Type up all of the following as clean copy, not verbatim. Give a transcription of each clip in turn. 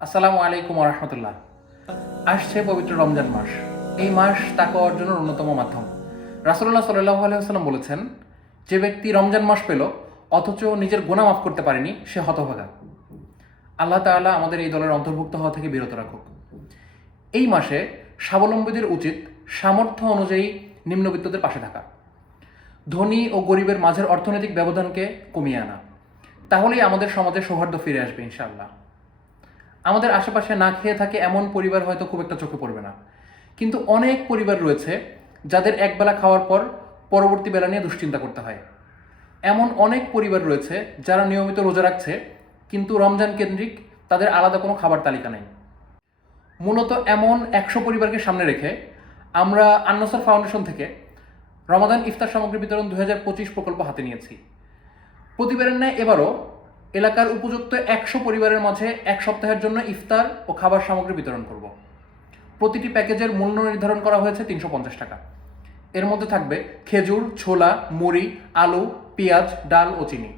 আসসালামু আলাইকুম রহমতুল্লাহ। আসছে পবিত্র রমজান মাস। এই মাস তাকওয়া অর্জনের অন্যতম মাধ্যম। রাসূলুল্লাহ সাল্লাল্লাহু আলাইহি ওয়াসাল্লাম বলেছেন, যে ব্যক্তি রমজান মাস পেল অথচ নিজের গুনাহ মাফ করতে পারেনি, সে হতভাগা। আল্লাহ তাআলা আমাদের এই দলের অন্তর্ভুক্ত হওয়া থেকে বিরত রাখুক। এই মাসে স্বাবলম্বীদের উচিত সামর্থ্য অনুযায়ী নিম্নবিত্তদের পাশে থাকা, ধনী ও গরিবের মাঝের অর্থনৈতিক ব্যবধানকে কমিয়ে আনা। তাহলেই আমাদের সমাজে সৌহার্দ্য ফিরে আসবে ইনশাআল্লাহ। আমাদের আশেপাশে না খেয়ে থাকে এমন পরিবার হয়তো খুব একটা চোখে পড়বে না, কিন্তু অনেক পরিবার রয়েছে যাদের একবেলা খাওয়ার পর পরবর্তী বেলা নিয়ে দুশ্চিন্তা করতে হয়। এমন অনেক পরিবার রয়েছে যারা নিয়মিত রোজা রাখছে, কিন্তু রমজান কেন্দ্রিক তাদের আলাদা কোনো খাবার তালিকা নেই। মূলত এমন 100 পরিবারকে সামনে রেখে আমরা আন-নসর ফাউন্ডেশন থেকে রমাদান ইফতার সামগ্রী বিতরণ 2025 প্রকল্প হাতে নিয়েছি। প্রতিবারের ন্যায় এবারও এলাকার উপযুক্ত 100 পরিবারের মাঝে 1 সপ্তাহের জন্য ইফতার ও খাবার সামগ্রী বিতরণ করব। প্রতিটি প্যাকেজের মূল্য নির্ধারণ করা হয়েছে 350 টাকা। এর মধ্যে থাকবে খেজুর, ছোলা, মুড়ি, আলু, পেঁয়াজ, ডাল ও চিনি।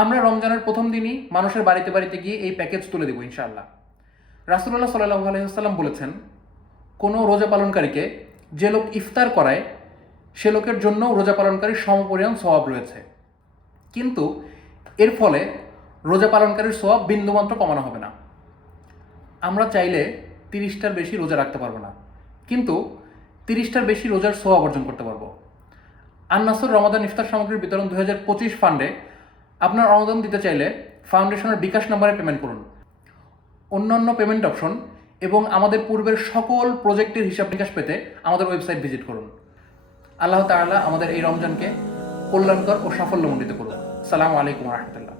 আমরা রমজানের প্রথম দিনই মানুষের বাড়িতে বাড়িতে গিয়ে এই প্যাকেজ তুলে দেব ইনশাআল্লাহ। রাসূলুল্লাহ সাল্লাল্লাহু আলাইহি ওয়াসাল্লাম বলেছেন, কোনো রোজা পালনকারীকে যে লোক ইফতার করায় সে লোকের জন্য রোজা পালনকারীর সমপরিমাণ সওয়াব রয়েছে। কিন্তু এর ফলে রোজা পালনকারীর সওয়াব বিন্দুমাত্র কমানো হবে না। আমরা চাইলে 30টার বেশি রোজা রাখতে পারবো না, কিন্তু 30টার বেশি রোজার সওয়াব অর্জন করতে পারবো। আন-নাসর রমাদান ইফতার সামগ্রীর বিতরণ 2025 ফান্ডে আপনার অনুদান দিতে চাইলে ফাউন্ডেশনের বিকাশ নম্বরে পেমেন্ট করুন। অন্যান্য পেমেন্ট অপশন এবং আমাদের পূর্বের সকল প্রজেক্টের হিসাব নিকাশ পেতে আমাদের ওয়েবসাইট ভিজিট করুন। আল্লাহ তাআলা আমাদের এই রমজানকে কল্যাণকর ও সাফল্যমণ্ডিত করুন। আসসালামু আলাইকুম রহমতুল্লাহ।